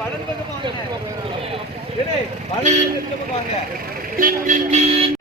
வலது பக்கம் வாங்க வலது பக்கம்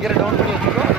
டிக்கெட் டவுன் பண்ணி வச்சுக்கோ.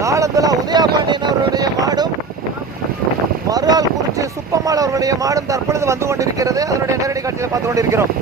நாளந்தலா உதயாபாண்டியன் அவர்களுடைய மாடும் மறுவாள் குறிச்சி சுப்பம்மாள் அவர்களுடைய மாடும் தற்பொழுது வந்து கொண்டிருக்கிறது. அதனுடைய நேரடி காட்சியில் பார்த்து கொண்டிருக்கிறோம்.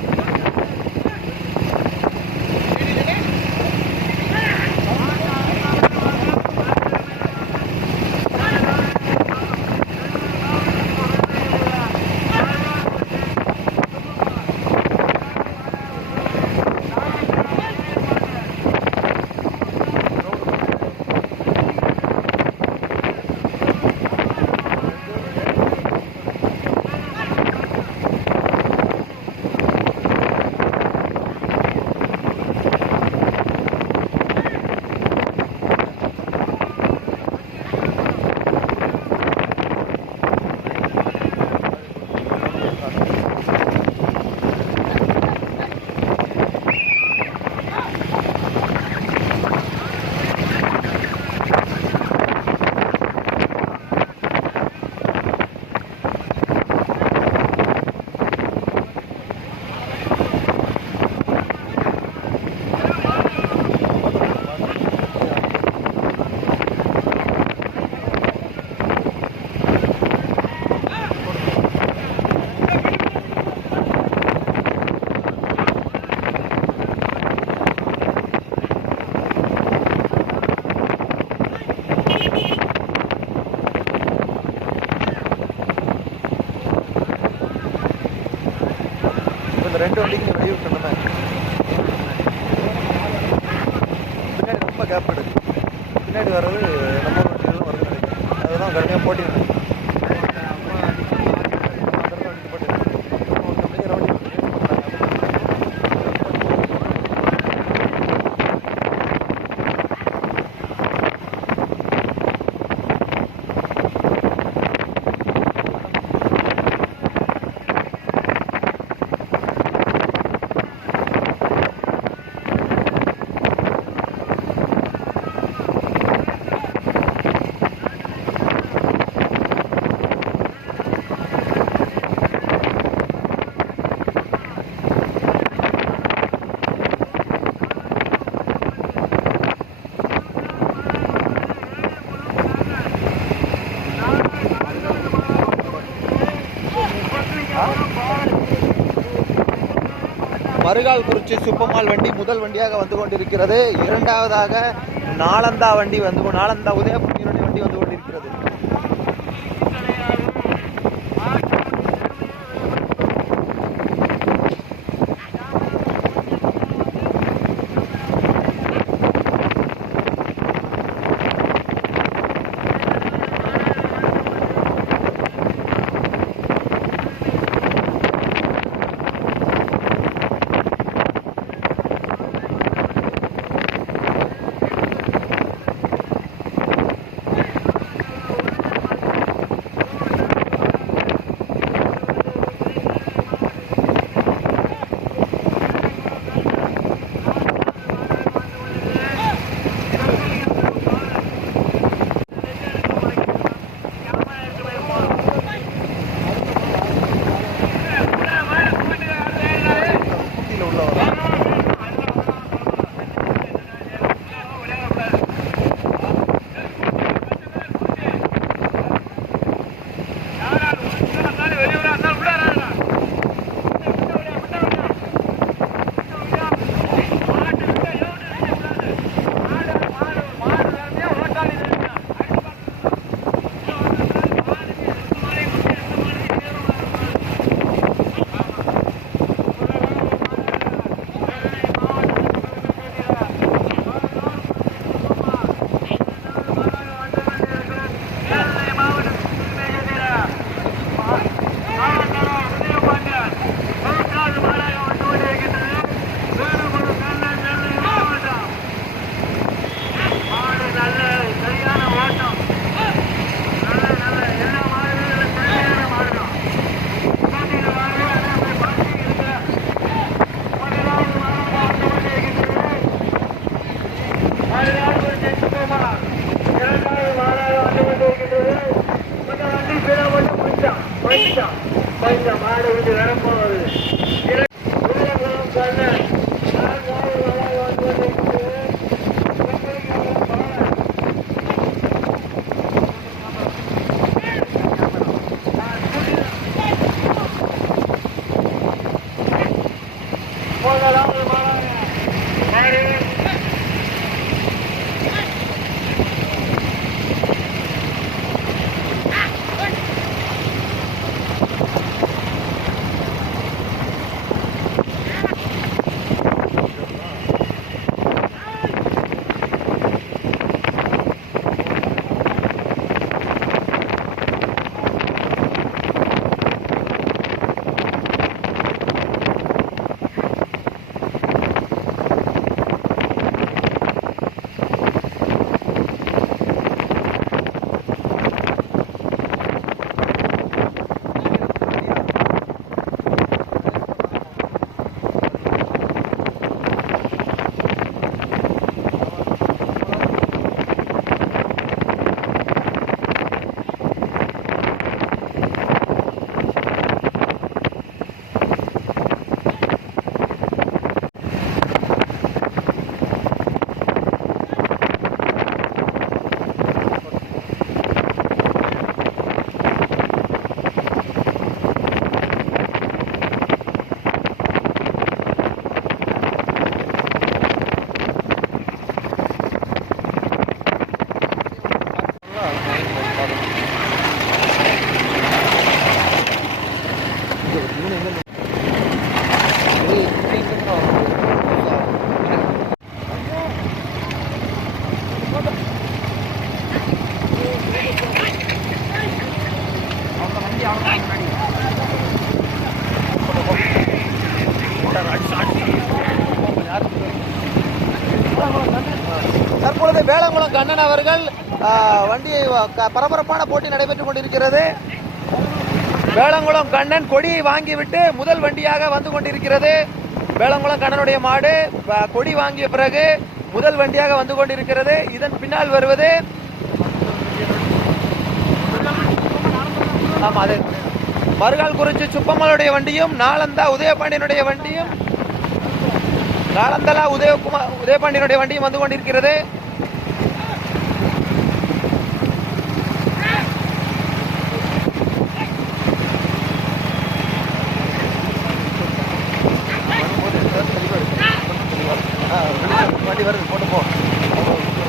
வர்றது நம்ம வண்டிகள் வருது அதுதான் கடுமையாக போட்டிருந்தேன் மறுகால் குறிச்சி சுப்பம்மாள் வண்டி முதல் வண்டியாக வந்து கொண்டிருக்கிறது. இரண்டாவதாக நாளந்தா வண்டி வந்து நாளந்தா உதயபுரத்தினுடைய தற்பொழுது வேளங்குளம் கண்ணன் அவர்கள் வண்டியை பரபரப்பான போட்டி நடைபெற்றுக் கொண்டிருக்கிறது. வேளங்குளம் கண்ணன் கொடியை வாங்கிவிட்டு முதல் வண்டியாக வந்து கொண்டிருக்கிறது. வேளங்குளம் கண்ணனுடைய மாடு கொடி வாங்கிய பிறகு முதல் வண்டியாக வந்து கொண்டிருக்கிறது. இதன் பின்னால் வருவது ஆமா அது. மறுகால் குறிச்சி சுப்பம்மனுடைய வண்டியும் நாளந்தா உதயபாண்டியனுடைய வண்டியும் நாளந்தலா உதயகுமார் உதயபாண்டியனுடைய வண்டியும் வந்து கொண்டிருக்கிறது. வண்டி வருது போட்டு போ.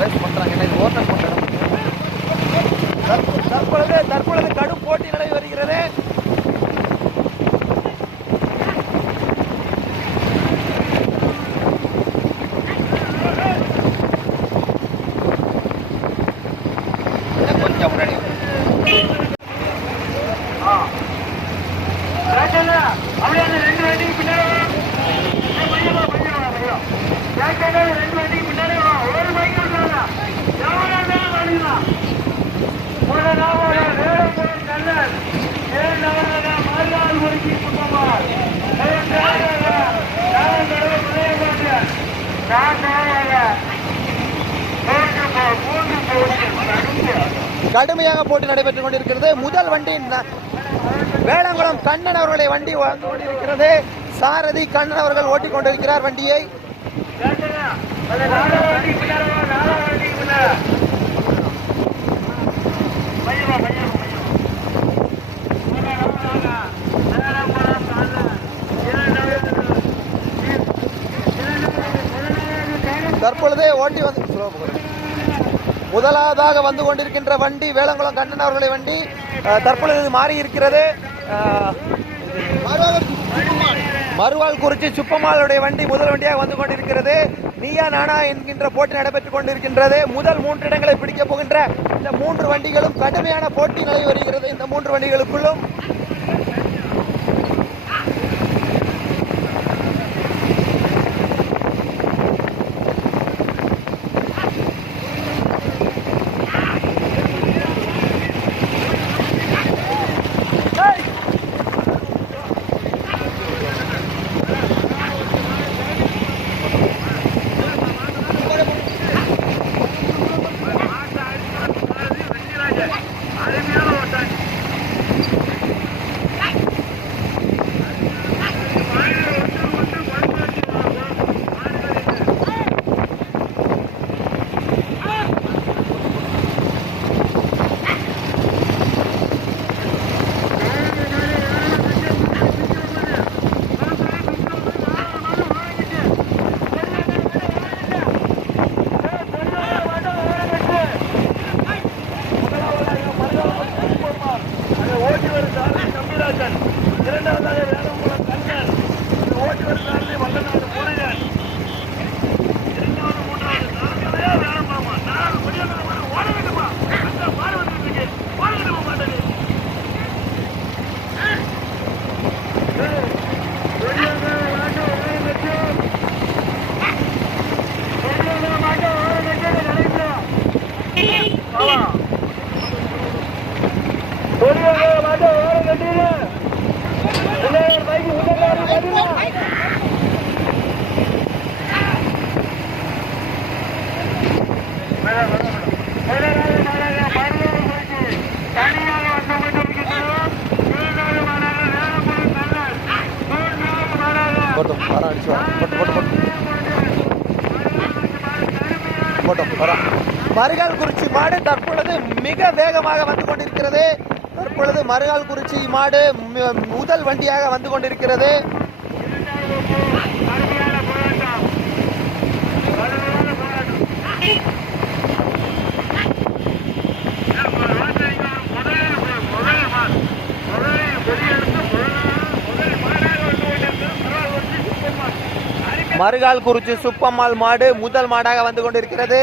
ரேஸ் பண்றாங்க என்ன இது ஓட்டம் பண்றாங்க. கடுமையாக போட்டி நடைபெற்றுக் கொண்டிருக்கிறது. முதல் வண்டி வேளாங்குளம் கண்ணன் அவர்களை வண்டி வளர்ந்து கொண்டிருக்கிறது. சாரதி கண்ணன் அவர்கள் ஓட்டிக்கொண்டிருக்கிறார் வண்டியை. தற்பொழுது ஓட்டி வந்து முதலாவதாக வந்து கொண்டிருக்கின்ற வண்டி வேளங்குளம் கண்ணன் அவர்களை வண்டி தற்பொழுது மாறி இருக்கிறது. அஹ், மறுவாள் குறிச்சி சுப்பம்மாளுடைய வண்டி முதல் வண்டியாக வந்து கொண்டிருக்கிறது. நீயா நானா என்கின்ற போட்டி நடைபெற்றுக் கொண்டிருக்கின்றது. முதல் மூன்று இடங்களை பிடிக்கப் போகின்ற இந்த மூன்று வண்டிகளும் கடுமையான போட்டி நிலை வருகிறது இந்த மூன்று வண்டிகளுக்குள்ளும். மறுகால் குறிச்சி மாடு தற்பொழுது மிக வேகமாக வந்து கொண்டிருக்கிறது. தற்பொழுது மறுகால் குறிச்சி மாடு முதல் வண்டியாக வந்து கொண்டிருக்கிறது. மறுகால் குறிச்சி சுப்பம்மாள் மாடு முதல் மாடாக வந்து கொண்டிருக்கிறது.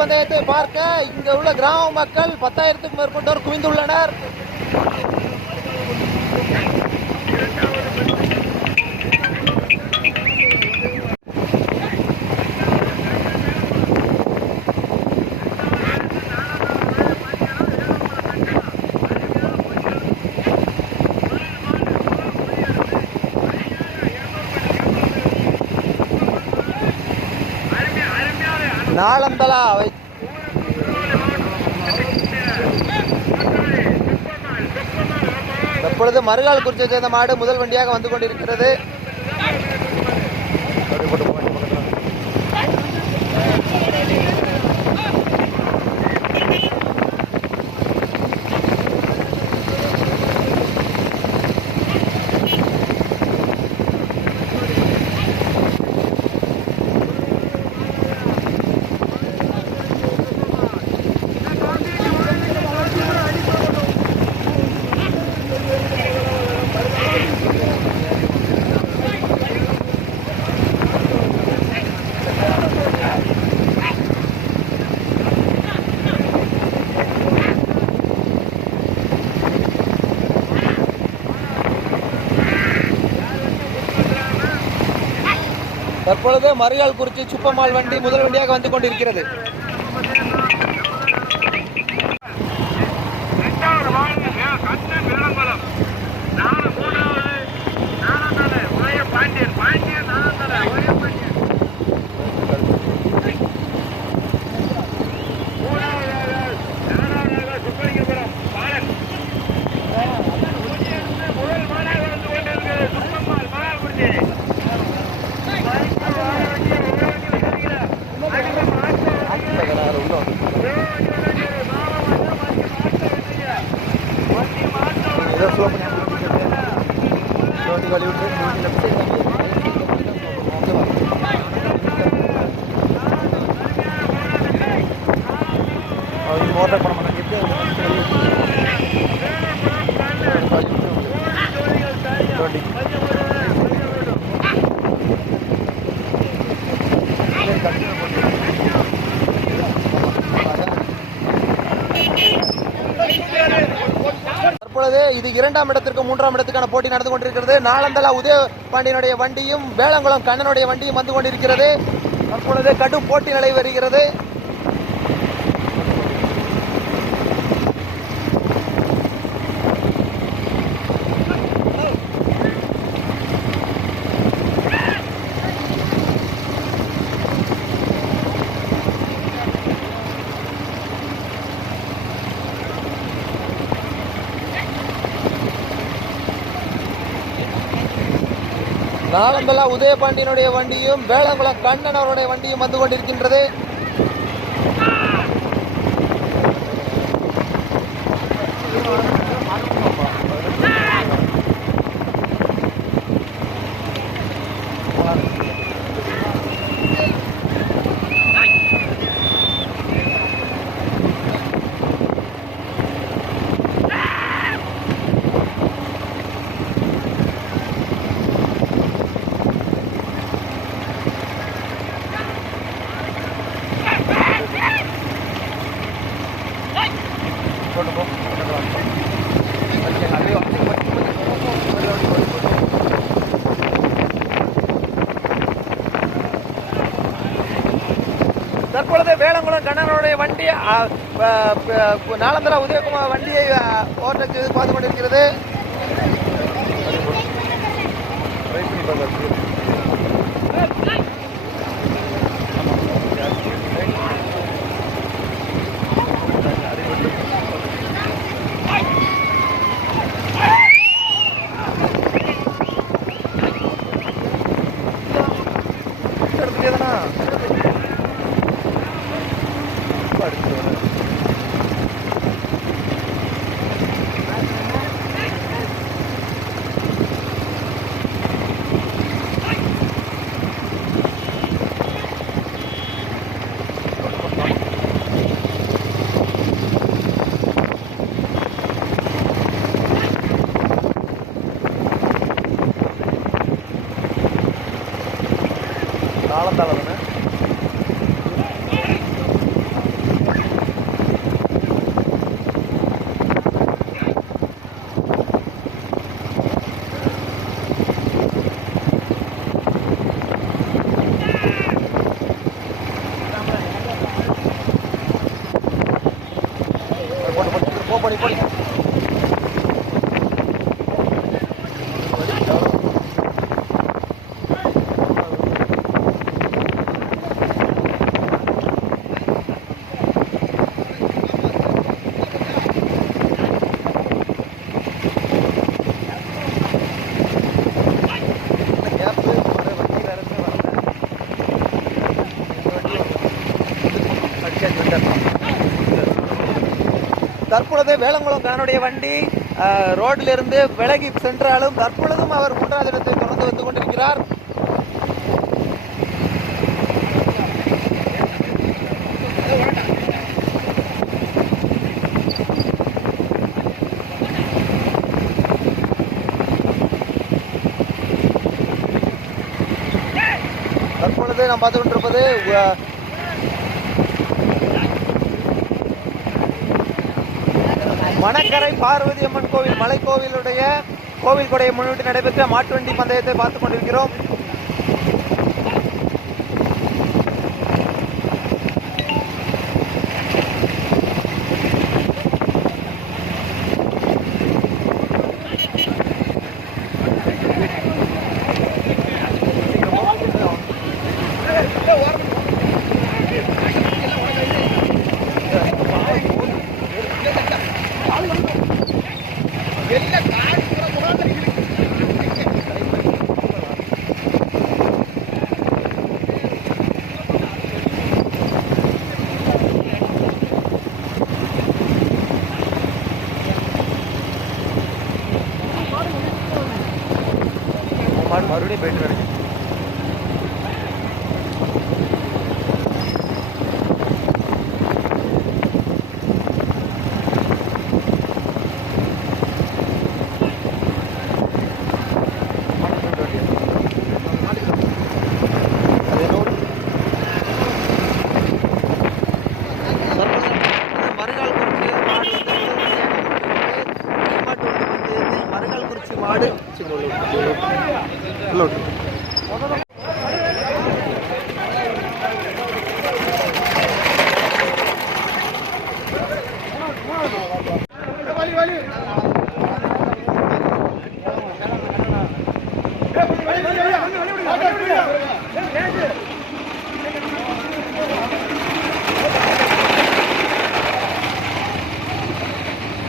பந்தயத்தை பார்க்க இங்க உள்ள கிராம மக்கள் பத்தாயிரத்துக்கும் மேற்பட்டோர் குவிந்துள்ளனர். வை தற்பொழுது மறுகால் குறிச்சியை சேர்ந்த மாடு முதல் வண்டியாக வந்து கொண்டிருக்கிறது மறுகால் குறிச்சி சுப்பம்மாள் வண்டி முதல் வண்டியாக வந்து கொண்டிருக்கிறது ரெண்டாவது வாங்க கண்ணன் வேளங்குளம் நாலு மூணாவது நானாந்தானே உடைய பாண்டியன் பாண்டியன் நானாந்தானே உடைய பாண்டியன் மூணாவதாக நானாவதாக சுப்பலிங்கபுரம் பாலன் முதல் மாடாக வந்து கொண்டிருக்கிறது சுப்பம்மாள் மகாபுரி ஏதோ slow பண்ணி வண்டி வழி விட்டு வண்டி left side தான் அவங்க ஓட்ட பண்ண மாட்டாங்க எப்படி வண்டி தற்பொழுது இது இரண்டாம் இடத்திற்கு மூன்றாம் இடத்துக்கான போட்டி நடந்து கொண்டிருக்கிறது. நாளந்தலா உதய பாண்டியனுடைய வண்டியும் வேளங்குளம் கண்ணனுடைய வண்டியும் வந்து கொண்டிருக்கிறது. தற்பொழுது கடும் போட்டி நிலை வருகிறது. நாளந்தலா உதயபாண்டியனுடைய வண்டியும் வேளங்குளம் கண்ணன் அவருடைய வண்டியும் வந்து கொண்டிருக்கின்றது. தற்பொழுது கண்ணனுடைய வண்டி நாலந்தரா உதயகுமார் வண்டியை ஓவர்டேக் செய்து பார்த்து கொண்டிருக்கிறது இடத்துலயே தானா நாளந்தாள தானே தற்பொழுது வேளங்குளம் கானுடைய வண்டி ரோட்டிலிருந்து விலகி சென்றாலும் தற்பொழுதும் அவர் மூன்றாவது இடத்தை தொடர்ந்து வந்து கொண்டிருக்கிறார். தற்பொழுது நாம் பார்த்து கொண்டிருப்பது மணக்கரை பார்வதி அம்மன் கோவில் மலைக்கோவிலுடைய கோவில் கொடையை முன்னிட்டு நடைபெற்ற மாட்டுவண்டி பந்தயத்தை பார்த்துக் கொண்டிருக்கிறோம். மாடு மறுபடியும்